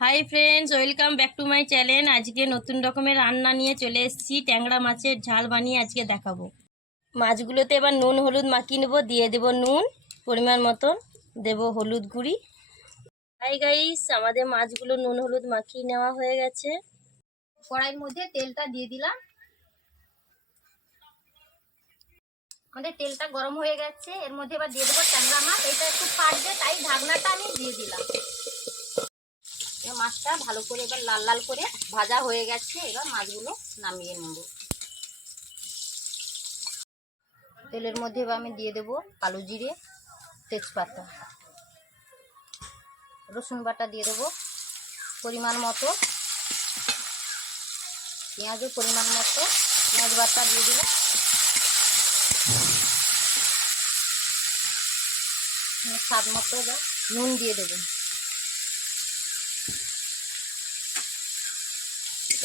Hi friends welcome back to my channel আজকে নতুন রকমের রান্না নিয়ে চলে এসেছি। ট্যাংরা মাছের ঝাল বানিয়ে আজকে দেখাবো। মাছগুলোতে এবার নুন, হলুদ মাখিয়ে নেব। দিয়ে দেবো নুন, পরিমাণ মতন দেব হলুদ গুঁড়ি। হাই গাইস আমাদের মাছগুলো নুন, হলুদ মাখিয়ে নেওয়া হয়ে গেছে। কড়াইয়ের মধ্যে তেলটা দিয়ে দিলাম। আমাদের তেলটা গরম হয়ে গেছে। এর মধ্যে এবার দিয়ে দেবো ট্যাংরা মাছ। এটা একটু ফাটবে, তাই ঢাকনাটা আমি দিয়ে দিলাম। মাছটা ভালো করে এবার লাল লাল করে ভাজা হয়ে গেছে, এবার মাছগুলো নামিয়ে নেব। তেলের মধ্যে এবার আমি দিয়ে দেবো কালো জিরে, তেজপাতা। রসুন বাটা দিয়ে দেবো পরিমাণ মতো। পেঁয়াজের পরিমাণ মতো। পেঁয়াজ বাটা দিয়ে দিলাম। স্বাদ মতো এবার নুন দিয়ে দেবেন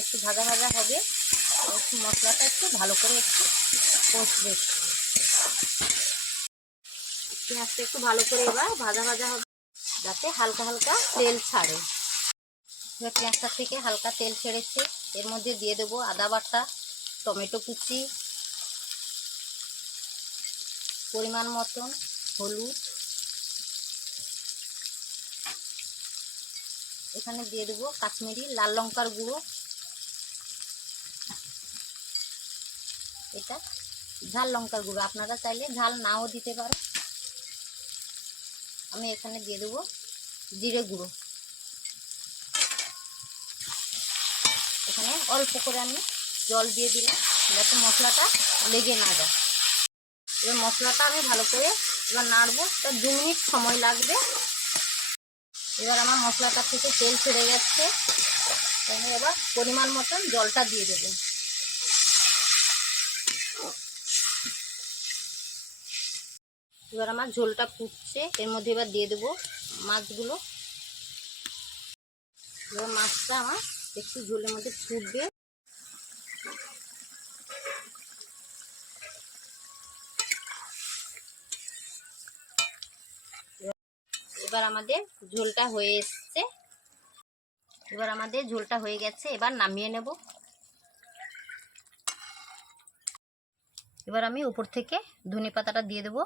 একটু ভাজা ভাজা হবে। একটু মশলাটা একটু ভালো করে একটু কষবে। পেঁয়াজটা একটু ভালো করে এবার ভাজা ভাজা হবে, যাতে হালকা হালকা তেল ছাড়ে। এবার পেঁয়াজটা থেকে হালকা তেল ছেড়েছে। এর মধ্যে দিয়ে দেবো আদা বাটা, টমেটো কুচি, পরিমাণ মতন হলুদ। এখানে দিয়ে দেবো কাশ্মীরি লাল লঙ্কার গুঁড়ো। এটা ঝাল লঙ্কার গুঁড়ো। আপনারা চাইলে ঝাল নাও দিতে পারো আমি এখানে দিয়ে দেবো জিরে গুঁড়ো। এখানে অল্প করে আমি জল দিয়ে দিলাম, যাতে মশলাটা লেগে না যায়। এবার মশলাটা আমি ভালো করে এবার নাড়বো, তা দু মিনিট সময় লাগবে। এবার আমার মশলাটা থেকে তেল ছেড়ে যাচ্ছে এবার পরিমাণ মতন জলটা দিয়ে দেবো। এবার আমার ঝোলটা ফুটছে, এর মধ্যে এবার দিয়ে দেবো মাছগুলো। এবার মাছটা আমার একটু ঝোলের মধ্যে ফুটবে। এবার আমাদের ঝোলটা হয়ে এসছে। এবার আমাদের ঝোলটা হয়ে গেছে, এবার নামিয়ে নেব। এবার আমি উপর থেকে ধনে পাতাটা দিয়ে দেবো।